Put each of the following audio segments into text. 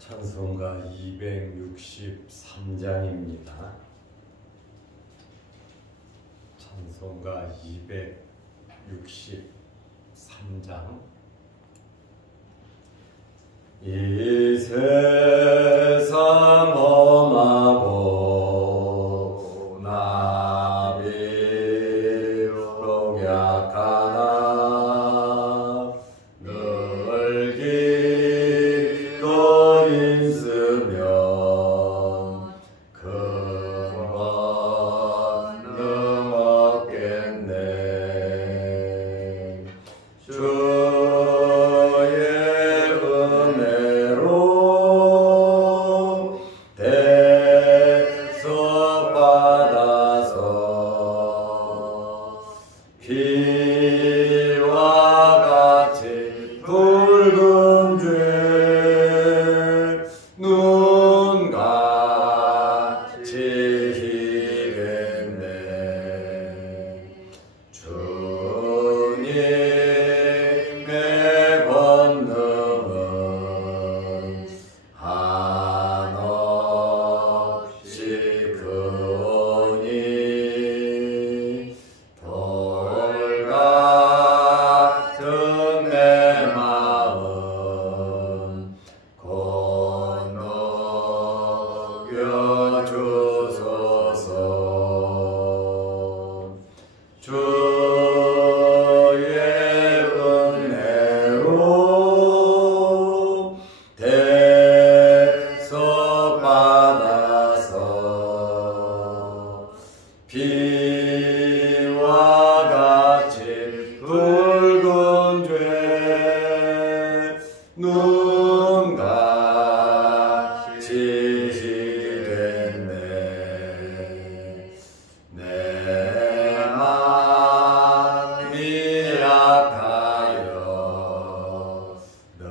찬송가 263장입니다. 찬송가 263장. 이 세상 험하고 나비로 약하나 늘 기도 있으면 큰 권능 얻겠네. 주의 은혜로 대속받아서 피와 같이 붉은 죄 눈같이 희겠네. 주님의 권능은 한없이 크오니 돌 같은 내 마음 건너겨 주소서. 주의 은혜로 대속받아서 피와 같이 붉은 죄 눈같이 희겠네. 내 마음이 약하여 늘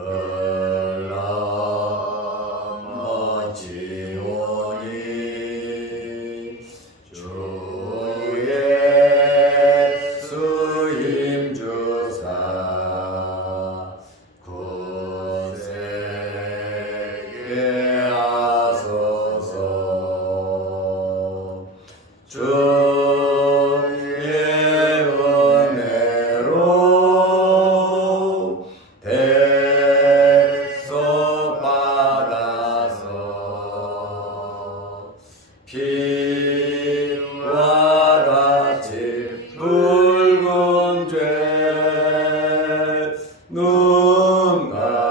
넘어지오니 주의 수임 주사 굳세게 하소서. 주의 은혜로 대속받아서 피와 같이 붉은 죄 눈같이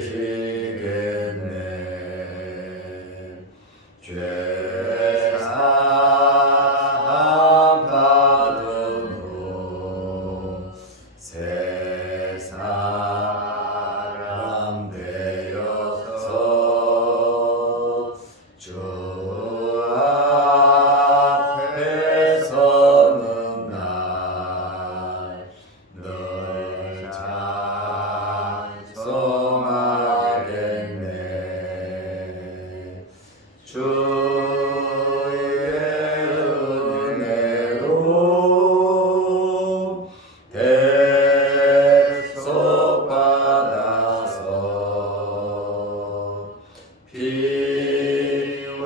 희겠네. 죄 사함 받은 후 새 사람 되어서 주 앞에 서는 날 늘 찬송하겠네. 주의 은혜로 대속받아서 피와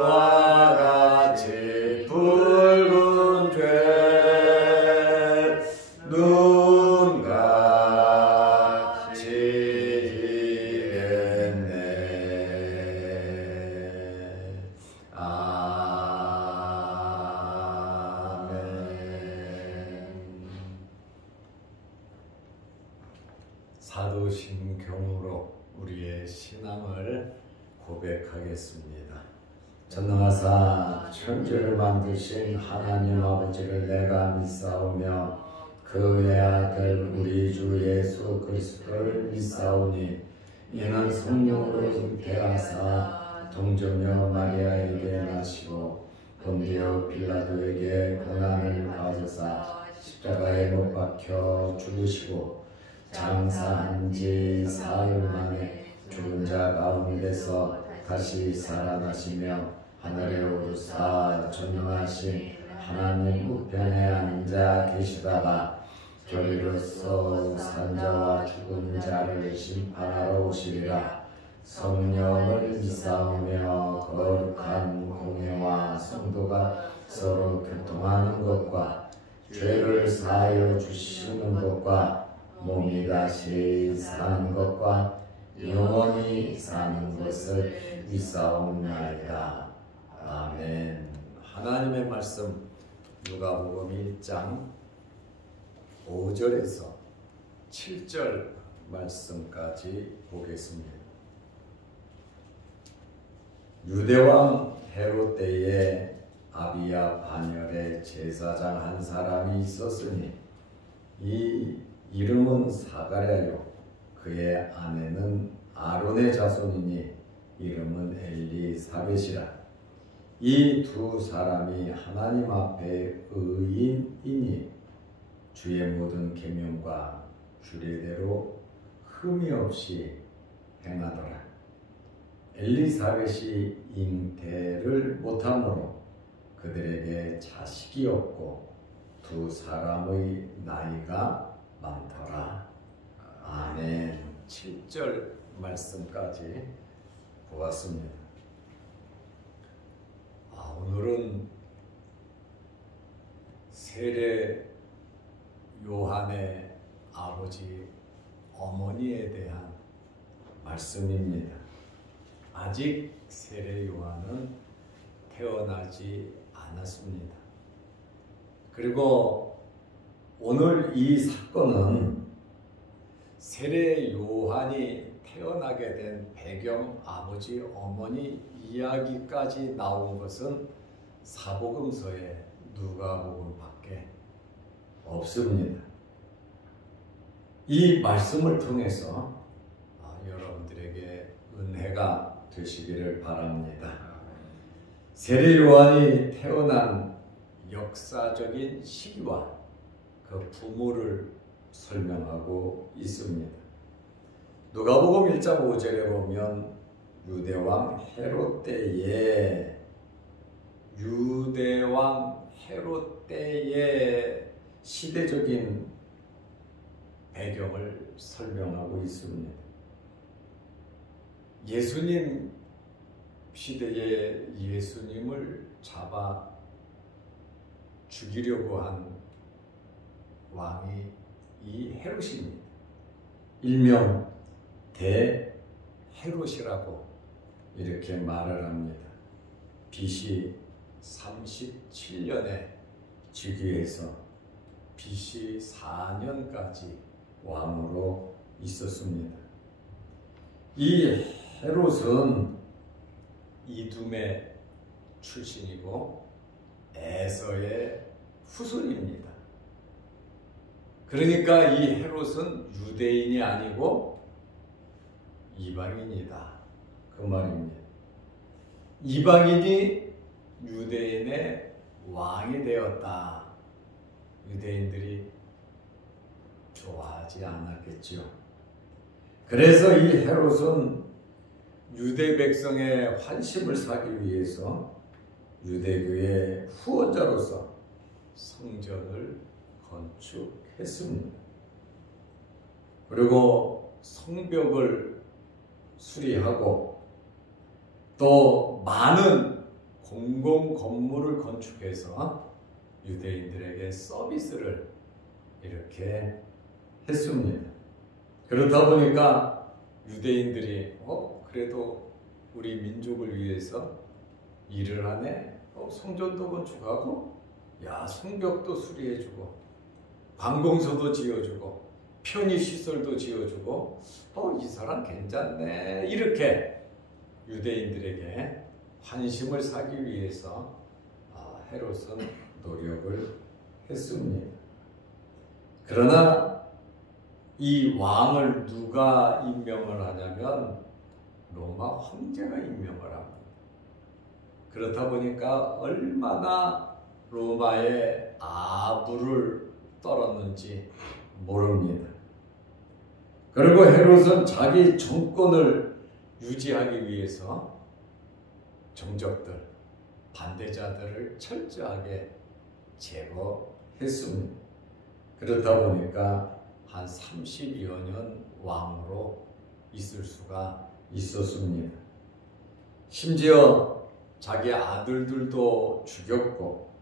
같이 붉은 죄 눈같이 희겠네. 아멘. 사도신경으로 우리의 신앙을 고백하겠습니다. 전능하사 천지를 만드신 하나님 아버지를 내가 믿사오며 그의 아들 우리 주 예수 그리스도를 믿사오니 이는 성령으로 잉태하사 동정녀 마리아에게 나시고 본디오 빌라도에게 고난을 받으사 십자가에 못 박혀 죽으시고 장사한 지 사흘 만에 죽은 자 가운데서 다시 살아나시며 하늘에 오르사 전능하신 하나님 우편에 앉아 계시다가 저리로서 산자와 죽은 자를 심판하러 오시리라. 성령을 믿사오며 거룩한 공예와 성도가 서로 교통하는 것과 죄를 사하여 주시는 것과 몸이 다시 사는 것과 영원히 사는 것을 믿사옵나이다. 아멘. 하나님의 말씀 누가복음 1장 5절에서 7절 말씀까지 보겠습니다. 유대왕 헤롯 때에 아비야 반열에 제사장 한 사람이 있었으니 이 이름은 사가랴요 그의 아내는 아론의 자손이니 이름은 엘리사벳이라. 이 두 사람이 하나님 앞에 의인이니 주의 모든 계명과 규례대로 흠이 없이 행하더라. 엘리사벳이 잉태를 못하므로 그들에게 자식이 없고 두 사람의 나이가 많더라. 아멘. 7절 말씀까지 보았습니다. 오늘은 세례 요한의 아버지 어머니에 대한 말씀입니다. 아직 세례 요한은 태어나지 않았습니다. 그리고 오늘 이 사건은 세례 요한이 태어나게 된 배경, 아버지, 어머니 이야기까지 나온 것은 사복음서의 누가복음밖에 없습니다. 이 말씀을 통해서 여러분들에게 은혜가 되시기를 바랍니다. 세례 요한이 태어난 역사적인 시기와 그 부모를 설명하고 있습니다. 누가복음 1장 5절에 보면 유대왕 헤롯 때의 시대적인 배경을 설명하고 있습니다. 예수님 시대에 예수님을 잡아 죽이려고 한 왕이 이 헤롯입니다. 일명 대헤롯이라고 이렇게 말을 합니다. BC 37년에 즉위해서 BC 4년까지 왕으로 있었습니다. 이 헤롯은 이둠의 출신이고 에서의 후손입니다. 그러니까 이 헤롯은 유대인이 아니고 이방인이다. 그 말입니다. 이방인이 유대인의 왕이 되었다. 유대인들이 좋아하지 않았겠죠. 그래서 이 헤롯은 유대 백성의 환심을 사기 위해서 유대교의 후원자로서 성전을 건축했습니다. 그리고 성벽을 수리하고 또 많은 공공 건물을 건축해서 유대인들에게 서비스를 이렇게 했습니다. 그렇다 보니까 유대인들이 그래도 우리 민족을 위해서 일을 하네. 성전도 건축하고 성벽도 수리해주고 관공서도 지어주고 편의시설도 지어주고 이 사람 괜찮네. 이렇게 유대인들에게 환심을 사기 위해서 헤롯은 노력을 했습니다. 그러나 이 왕을 누가 임명을 하냐면 로마 황제가 임명을 합니다. 그렇다 보니까 얼마나 로마의 아부를 떨었는지 모릅니다. 그리고 헤롯은 자기 정권을 유지하기 위해서 정적들, 반대자들을 철저하게 제거했습니다. 그렇다 보니까 한 30여 년 왕으로 있을 수가 있었습니다. 심지어 자기 아들들도 죽였고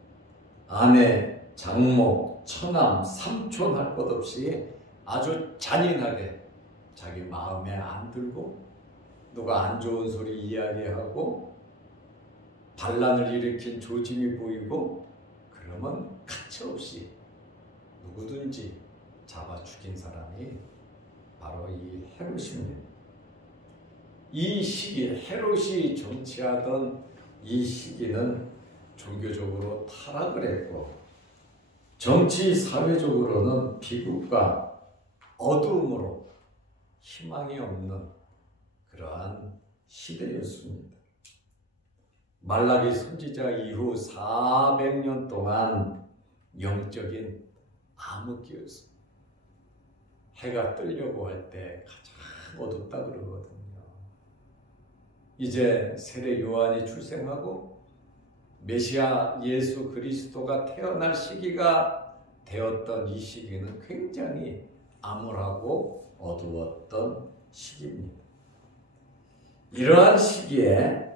아내, 장모, 처남, 삼촌 할 것 없이 아주 잔인하게 자기 마음에 안 들고 누가 안 좋은 소리 이야기하고 반란을 일으킨 조짐이 보이고 그러면 가차없이 누구든지 잡아 죽인 사람이 바로 이 헤롯입니다. 이 시기, 헤롯이 정치하던 이 시기는 종교적으로 타락을 했고 정치, 사회적으로는 비극과 어두움으로 희망이 없는 그러한 시대였습니다. 말라기 선지자 이후 400년 동안 영적인 암흑기였습니다. 해가 뜨려고 할 때 가장 어둡다 그러거든요. 이제 세례 요한이 출생하고 메시아 예수 그리스도가 태어날 시기가 되었던 이 시기는 굉장히 암울하고 어두웠던 시기입니다. 이러한 시기에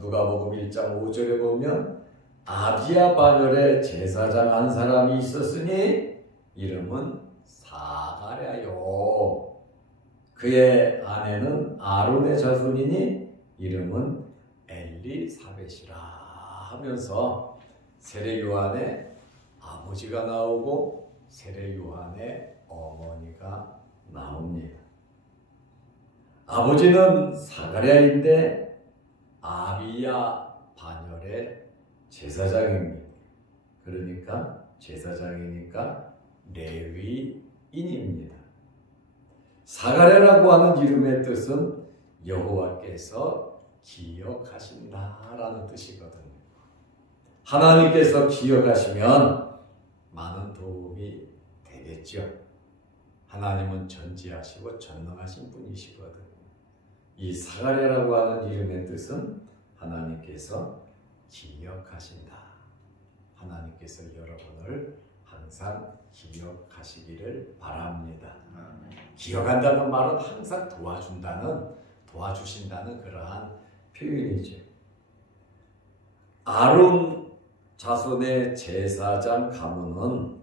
누가복음 1장 5절에 보면 아비야 반열에 제사장 한 사람이 있었으니 이름은 사가랴요. 그의 아내는 아론의 자손이니 이름은 엘리사벳이라 하면서 세례 요한의 아버지가 나오고 세례 요한의 어머니가 나옵니다. 아버지는 사가랴인데 아비야 반열의 제사장입니다. 그러니까 제사장이니까 레위인입니다. 사가랴라고 하는 이름의 뜻은 여호와께서 기억하신다라는 뜻이거든요. 하나님께서 기억하시면 많은 도움이 되겠죠. 하나님은 전지하시고 전능하신 분이시거든요. 이 사가랴라고 하는 이름의 뜻은 하나님께서 기억하신다. 하나님께서 여러분을 항상 기억하시기를 바랍니다. 기억한다는 말은 항상 도와주신다는 그러한 표현이죠. 아론 자손의 제사장 가문은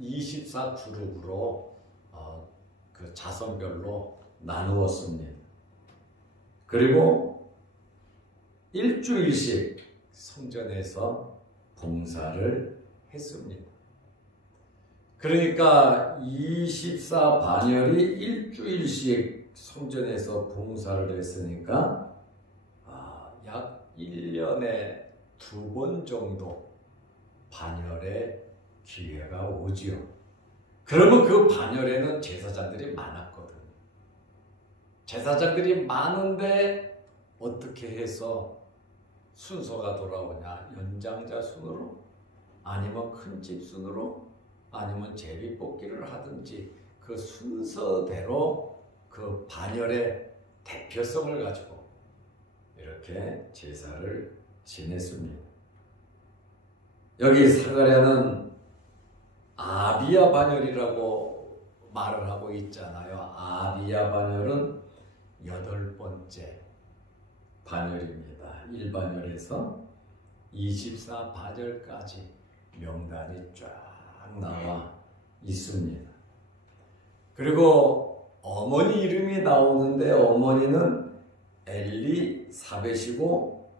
24그룹으로 그 자손별로 나누었습니다. 그리고 일주일씩 성전에서 봉사를 했습니다. 그러니까 24반열이 일주일씩 성전에서 봉사를 했으니까 약 1년에 2번 정도 반열의 기회가 오지요. 그러면 그 반열에는 제사장들이 많았거든요. 제사장들이 많은데 어떻게 해서 순서가 돌아오냐? 연장자 순으로? 아니면 큰 집 순으로? 아니면 제비뽑기를 하든지 그 순서대로 그 반열의 대표성을 가지고 이렇게 제사를 지냈습니다. 여기 사가랴는 아비야 반열이라고 말을 하고 있잖아요. 아비야 반열은 8번째 반열입니다. 1반열에서 24반열까지 명단이 쫙 나와 있습니다. 그리고 어머니 이름이 나오는데 어머니는 엘리사벳이고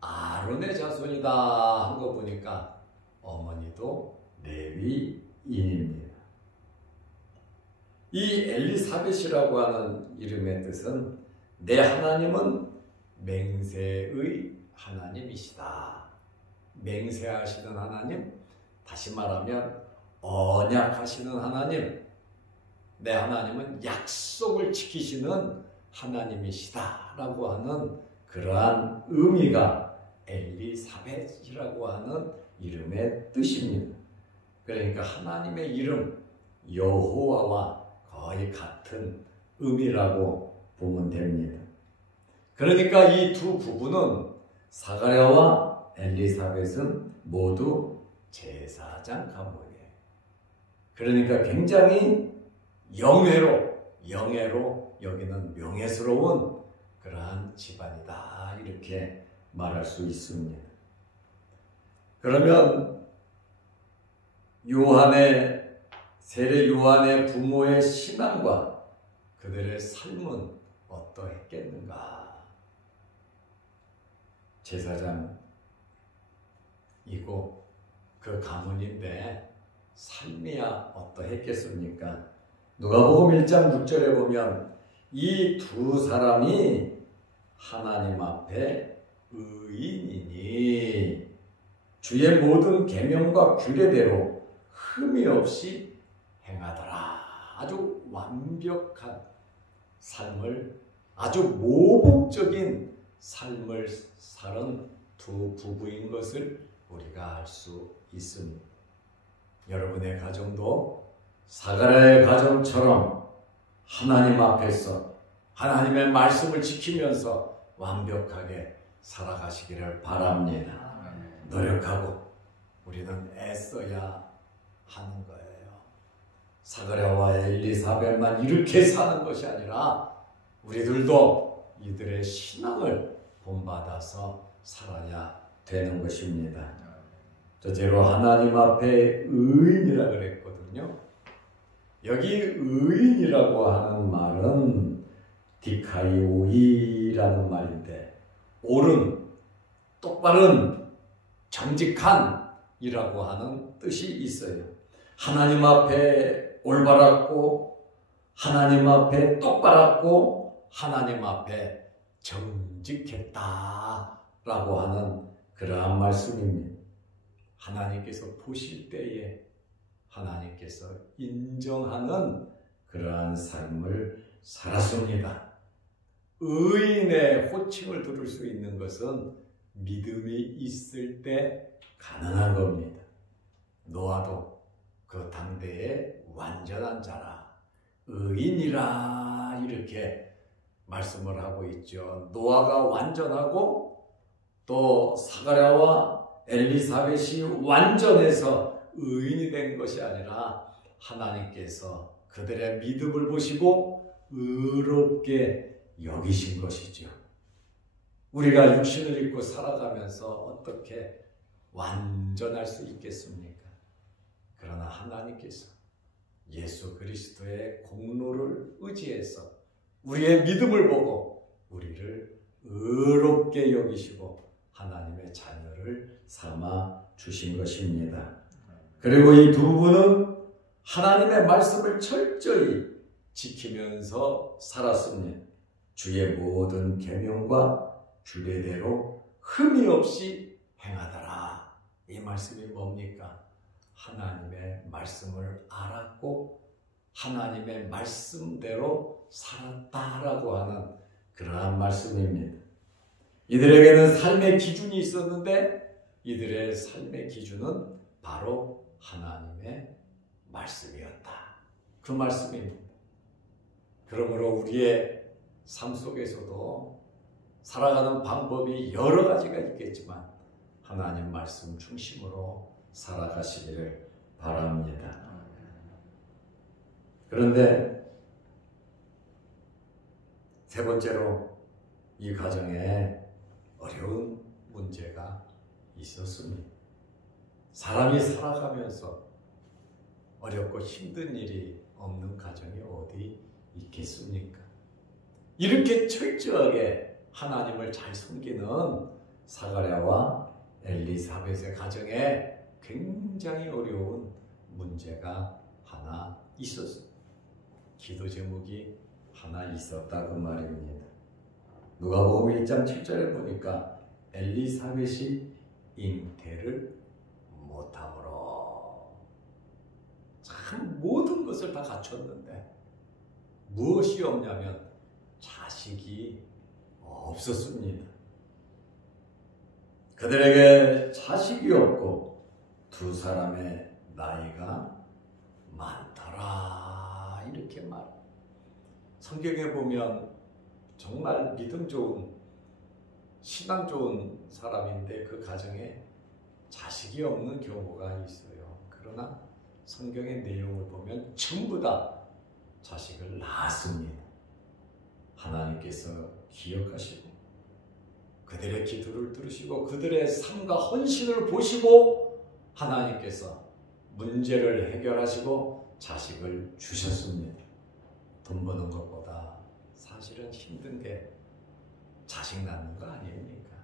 아론의 자손이다 한 거 보니까 어머니도 레위인입니다. 이 엘리사벳이라고 하는 이름의 뜻은 내 하나님은 맹세의 하나님이시다. 맹세하시는 하나님, 다시 말하면 언약하시는 하나님, 내 하나님은 약속을 지키시는 하나님이시다 라고 하는 그러한 의미가 엘리사벳이라고 하는 이름의 뜻입니다. 그러니까 하나님의 이름 여호와와 거의 같은 의미라고 보면 됩니다. 그러니까 이 두 부부는 사가랴와 엘리사벳은 모두 제사장 가문이에요. 그러니까 굉장히 영예로 여기는 명예스러운 그러한 집안이다. 이렇게 말할 수 있습니다. 그러면 세례 요한의 부모의 신앙과 그들의 삶은 어떠했겠는가? 제사장이고 그 가문인데 삶이야 어떠했겠습니까? 누가복음 1장 6절에 보면 이 두 사람이 하나님 앞에 의인이니 주의 모든 계명과 규례대로 흠이 없이 행하더라. 아주 완벽한 삶을, 아주 모범적인 삶을 살은 두 부부인 것을 우리가 알 수 있습니다. 여러분의 가정도 사가랴의 가정처럼 하나님 앞에서 하나님의 말씀을 지키면서 완벽하게 살아가시기를 바랍니다. 노력하고 우리는 애써야 하는 거예요. 사가랴와 엘리사벳만 이렇게 사는 것이 아니라 우리들도 이들의 신앙을 본받아서 살아야 되는 것입니다. 저제로 하나님 앞에 의인이라 그랬거든요. 여기 의인이라고 하는 말은 디카이오이라는 말인데 옳은, 똑바른, 정직한이라고 하는 뜻이 있어요. 하나님 앞에 올바랐고 하나님 앞에 똑바랐고 하나님 앞에 정직했다라고 하는 그러한 말씀입니다. 하나님께서 보실 때에 하나님께서 인정하는 그러한 삶을 살았습니다. 의인의 호칭을 들을 수 있는 것은 믿음이 있을 때 가능한 겁니다. 노아도 그 당대의 완전한 자라 의인이라 이렇게 말씀을 하고 있죠. 노아가 완전하고 또 사가랴와 엘리사벳이 완전해서 의인이 된 것이 아니라 하나님께서 그들의 믿음을 보시고 의롭게 여기신 것이죠. 우리가 육신을 입고 살아가면서 어떻게 완전할 수 있겠습니까? 그러나 하나님께서 예수 그리스도의 공로를 의지해서 우리의 믿음을 보고 우리를 의롭게 여기시고 하나님의 자녀를 삼아 주신 것입니다. 그리고 이 두 분은 하나님의 말씀을 철저히 지키면서 살았습니다. 주의 모든 계명과 규례대로 흠이 없이 행하더라. 이 말씀이 뭡니까? 하나님의 말씀을 알았고 하나님의 말씀대로 살았다라고 하는 그러한 말씀입니다. 이들에게는 삶의 기준이 있었는데 이들의 삶의 기준은 바로 하나님의 말씀이었다. 그 말씀입니다. 그러므로 우리의 삶 속에서도 살아가는 방법이 여러 가지가 있겠지만 하나님 말씀 중심으로 살아가시기를 바랍니다. 그런데 세 번째로 이 가정에 어려운 문제가 있었습니다. 사람이 살아가면서 어렵고 힘든 일이 없는 가정이 어디 있겠습니까? 이렇게 철저하게 하나님을 잘 섬기는 사가랴와 엘리사벳의 가정에 굉장히 어려운 문제가 하나 있었습니다. 기도 제목이 하나 있었다 그 말입니다. 누가복음 1장 7절에 보니까 엘리사벳이 잉태를 못함으로 참 모든 것을 다 갖췄는데 무엇이 없냐면 자식이 없었습니다. 그들에게 자식이 없고 두 사람의 나이가 많더라 이렇게 말. 성경에 보면 정말 믿음 좋은 신앙 좋은 사람인데 그 가정에 자식이 없는 경우가 있어요. 그러나 성경의 내용을 보면 전부 다 자식을 낳았습니다. 하나님께서 기억하시고 그들의 기도를 들으시고 그들의 삶과 헌신을 보시고 하나님께서 문제를 해결하시고 자식을 주셨습니다. 돈 버는 것보다 사실은 힘든 게 자식 낳는 거 아닙니까?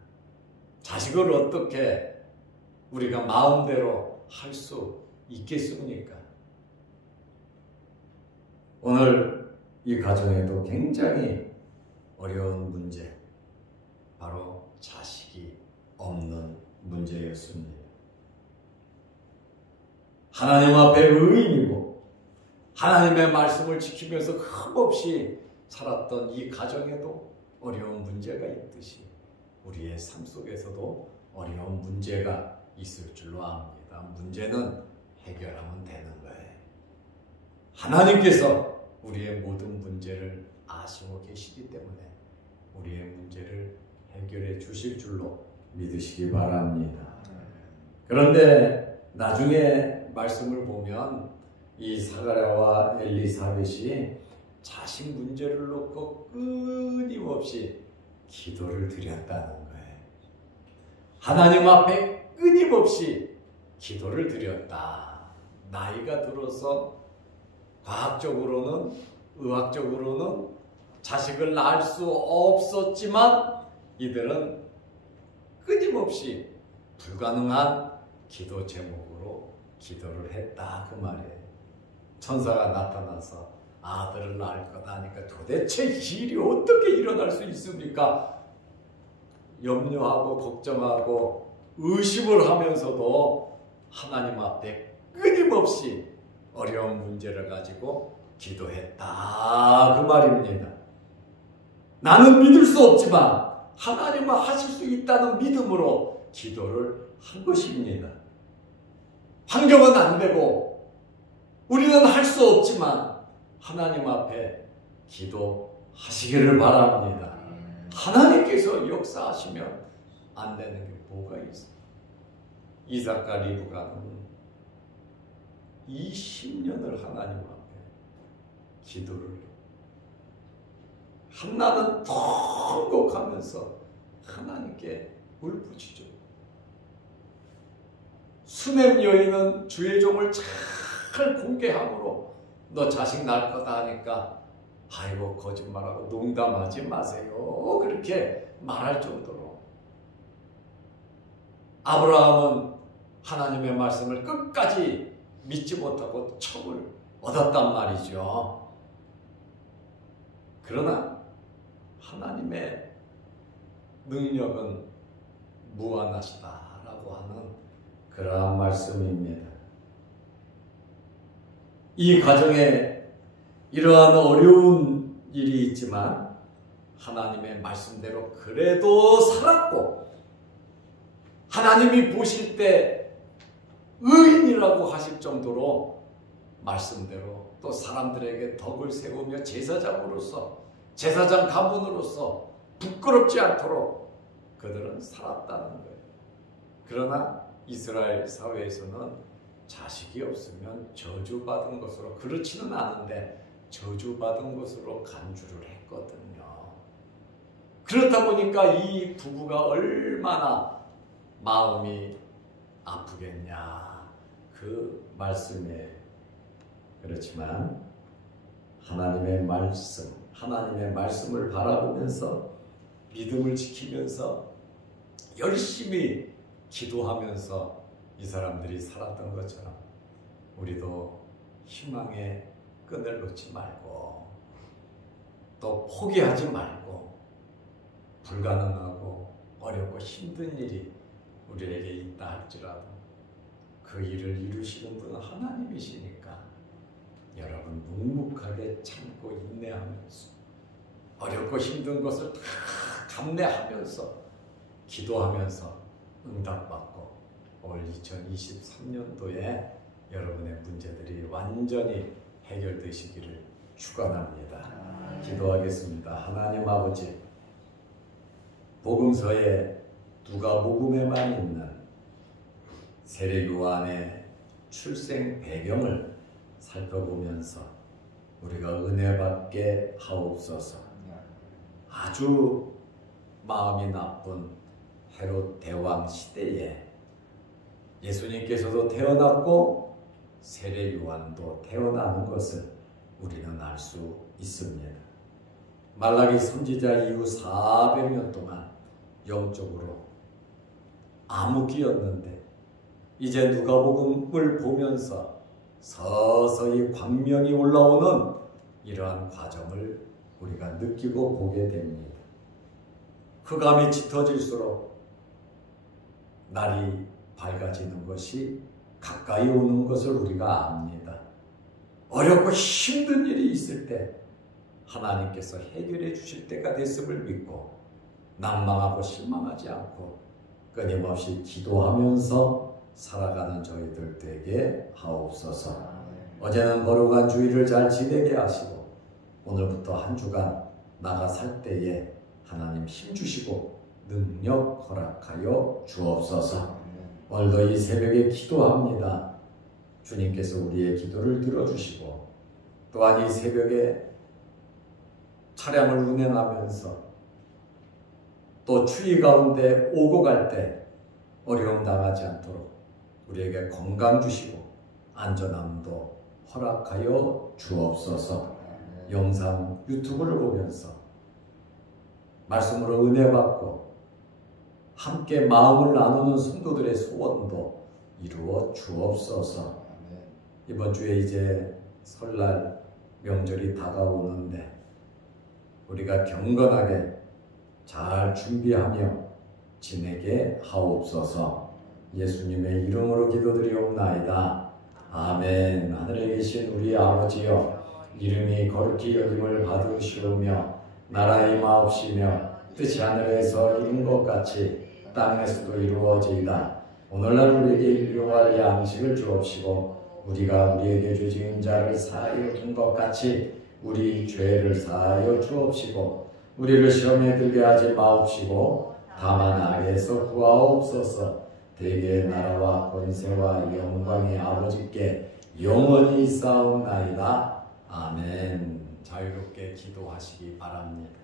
자식을 어떻게 우리가 마음대로 할 수 있겠습니까? 오늘 이 가정에도 굉장히 어려운 문제, 바로 자식이 없는 문제였습니다. 하나님 앞에 의인이고 하나님의 말씀을 지키면서 흠없이 살았던 이 가정에도 어려운 문제가 있듯이 우리의 삶 속에서도 어려운 문제가 있을 줄로 압니다. 문제는 해결하면 되는 거예요. 하나님께서 우리의 모든 문제를 아시고 계시기 때문에 우리의 문제를 해결해 주실 줄로 믿으시기 바랍니다. 그런데 나중에 말씀을 보면 이 사가랴와 엘리사벳이 자식 문제를 놓고 끊임없이 기도를 드렸다는 거예요. 하나님 앞에 끊임없이 기도를 드렸다. 나이가 들어서 과학적으로는 의학적으로는 자식을 낳을 수 없었지만 이들은 끊임없이 불가능한 기도 제목으로 기도를 했다 그 말이에요. 천사가 나타나서 아들을 낳을 거다 하니까 도대체 이 일이 어떻게 일어날 수 있습니까? 염려하고 걱정하고 의심을 하면서도 하나님 앞에 끊임없이 어려운 문제를 가지고 기도했다 그 말입니다. 나는 믿을 수 없지만 하나님은 하실 수 있다는 믿음으로 기도를 한 것입니다. 환경은 안 되고 우리는 할 수 없지만 하나님 앞에 기도하시기를 바랍니다. 하나님께서 역사하시면 안 되는 게 뭐가 있어요? 이삭과 리브가는 20년을 하나님 앞에 기도를 해요. 한나는 통곡하면서 하나님께 울부짖죠. 수넴 여인은 주의 종을 잘 공개함으로 너 자식 낳을 거다 하니까 아이고 거짓말하고 농담하지 마세요 그렇게 말할 정도로 아브라함은 하나님의 말씀을 끝까지 믿지 못하고 첩을 얻었단 말이죠. 그러나 하나님의 능력은 무한하시다라고 하는 그러한 말씀입니다. 이 가정에 이러한 어려운 일이 있지만 하나님의 말씀대로 그래도 살았고 하나님이 보실 때 의인이라고 하실 정도로 말씀대로 또 사람들에게 덕을 세우며 제사장으로서 제사장 가문으로서 부끄럽지 않도록 그들은 살았다는 거예요. 그러나 이스라엘 사회에서는 자식이 없으면 저주받은 것으로, 그렇지는 않은데 저주받은 것으로 간주를 했거든요. 그렇다 보니까 이 부부가 얼마나 마음이 아프겠냐 그 말씀에. 그렇지만 하나님의 말씀을 바라보면서 믿음을 지키면서 열심히 기도하면서 이 사람들이 살았던 것처럼 우리도 희망의 끈을 놓지 말고 또 포기하지 말고 불가능하고 어렵고 힘든 일이 우리에게 있다 할지라도 그 일을 이루시는 분은 하나님이시니까 여러분 묵묵하게 참고 인내하면서 어렵고 힘든 것을 다 감내하면서 기도하면서 응답받고 올 2023년도에 여러분의 문제들이 완전히 해결되시기를 축원합니다. 기도하겠습니다. 하나님 아버지, 복음서에 누가복음에만 있는 세례요한의 출생 배경을 살펴보면서 우리가 은혜 받게 하옵소서. 아주 마음이 나쁜 헤롯 대왕 시대에 예수님께서도 태어났고 세례 요한도 태어나는 것을 우리는 알 수 있습니다. 말라기 선지자 이후 400년 동안 영적으로 암흑기였는데 이제 누가복음을 보면서 서서히 광명이 올라오는 이러한 과정을 우리가 느끼고 보게 됩니다. 흑암이 짙어질수록 날이 밝아지는 것이 가까이 오는 것을 우리가 압니다. 어렵고 힘든 일이 있을 때 하나님께서 해결해 주실 때가 됐음을 믿고 난망하고 실망하지 않고 끊임없이 기도하면서 살아가는 저희들 되게 하옵소서. 어제는 거룩한 주일을 잘 지내게 하시고 오늘부터 한 주간 나가 살 때에 하나님 힘주시고 능력 허락하여 주옵소서. 오늘도 이 새벽에 기도합니다. 주님께서 우리의 기도를 들어주시고 또한 이 새벽에 차량을 운행하면서 또 추위 가운데 오고 갈 때 어려움 당하지 않도록 우리에게 건강 주시고 안전함도 허락하여 주옵소서. 영상 유튜브를 보면서 말씀으로 은혜 받고 함께 마음을 나누는 성도들의 소원도 이루어 주옵소서. 이번 주에 이제 설날 명절이 다가오는데 우리가 경건하게 잘 준비하며 지내게 하옵소서. 예수님의 이름으로 기도드리옵나이다. 아멘. 하늘에 계신 우리 아버지여, 이름이 거룩히 여김을 받으시오며 나라의 마옵시며 뜻이 하늘에서 이룬 것 같이 땅에서도 이루어지이다. 오늘날 우리에게 일용할 양식을 주옵시고 우리가 우리에게 죄지은 자를 사하여 준 것 같이 우리 죄를 사하여 주옵시고 우리를 시험에 들게 하지 마옵시고 다만 악에서 구하옵소서. 대개의 나라와 권세와 영광이 아버지께 영원히 있사옵나이다. 아멘. 자유롭게 기도하시기 바랍니다.